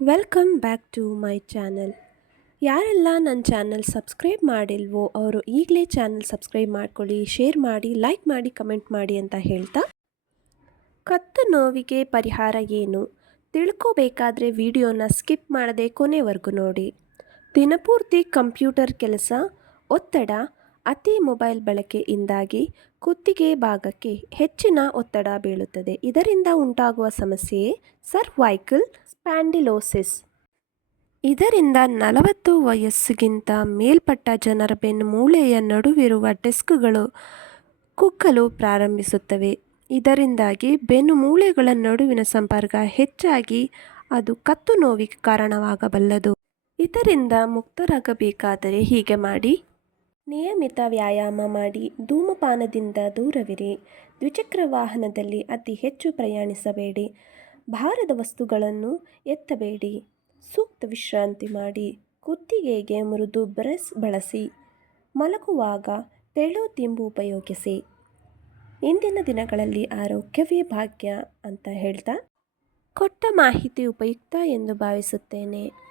Welcome back to my channel ಯಾರೆಲ್ಲ ನನ್ನ channel subscribe ಮಾಡಿಲ್ವೋ ಅವರು ಈಗಲೇ ಚಾನಲ್ ಸಬ್ಸ್ಕ್ರೈಬ್ ಮಾಡ್ಕೊಳ್ಳಿ ಶೇರ್ ಮಾಡಿ ಲೈಕ್ ಮಾಡಿ ಕಮೆಂಟ್ ಮಾಡಿ ಅಂತ ಹೇಳ್ತಾ. ಕತ್ತು ನೋವಿಗೆ ಪರಿಹಾರ ಏನು? ತಿಳ್ಕೋಬೇಕಾದ್ರೆ ವಿಡಿಯೋನ ಸ್ಕಿಪ್ ಮಾಡದೆ ಕೊನೆವರೆಗೂ ನೋಡಿ. ದಿನಪೂರ್ತಿ ಕಂಪ್ಯೂಟರ್ ಕೆಲಸ, ಒತ್ತಡ, ಅತಿ ಮೊಬೈಲ್ ಬಳಕೆಯಿಂದಾಗಿ ಕುತ್ತಿಗೆ ಭಾಗಕ್ಕೆ ಹೆಚ್ಚಿನ ಒತ್ತಡ ಬೀಳುತ್ತದೆ. ಇದರಿಂದ ಉಂಟಾಗುವ ಸಮಸ್ಯೆಯೇ ಸರ್ವೈಕಲ್ ಸ್ಪ್ಯಾಂಡಿಲೋಸಿಸ್. ಇದರಿಂದ ನಲವತ್ತು ವಯಸ್ಸಿಗಿಂತ ಮೇಲ್ಪಟ್ಟ ಜನರ ಬೆನ್ನು ಮೂಳೆಯ ನಡುವಿರುವ ಡೆಸ್ಕ್ಗಳು ಕುಕ್ಕಲು ಪ್ರಾರಂಭಿಸುತ್ತವೆ. ಇದರಿಂದಾಗಿ ಬೆನ್ನು ಮೂಳೆಗಳ ನಡುವಿನ ಸಂಪರ್ಕ ಹೆಚ್ಚಾಗಿ ಅದು ಕತ್ತು ನೋವಿಗೆ ಕಾರಣವಾಗಬಲ್ಲದು. ಇದರಿಂದ ಮುಕ್ತರಾಗಬೇಕಾದರೆ ಹೀಗೆ ಮಾಡಿ. ನಿಯಮಿತ ವ್ಯಾಯಾಮ ಮಾಡಿ. ಧೂಮಪಾನದಿಂದ ದೂರವಿರಿ. ದ್ವಿಚಕ್ರ ವಾಹನದಲ್ಲಿ ಅತಿ ಹೆಚ್ಚು ಪ್ರಯಾಣಿಸಬೇಡಿ. ಭಾರದ ವಸ್ತುಗಳನ್ನು ಎತ್ತಬೇಡಿ. ಸೂಕ್ತ ವಿಶ್ರಾಂತಿ ಮಾಡಿ. ಕುತ್ತಿಗೆಗೆ ಮೃದು ಬ್ರಷ್ ಬಳಸಿ. ಮಲಗುವಾಗ ತೆಳು ತಿಂಬು ಉಪಯೋಗಿಸಿ. ಇಂದಿನ ದಿನಗಳಲ್ಲಿ ಆರೋಗ್ಯವೇ ಭಾಗ್ಯ ಅಂತ ಹೇಳ್ತಾ ಕೊಟ್ಟ ಮಾಹಿತಿ ಉಪಯುಕ್ತ ಎಂದು ಭಾವಿಸುತ್ತೇನೆ.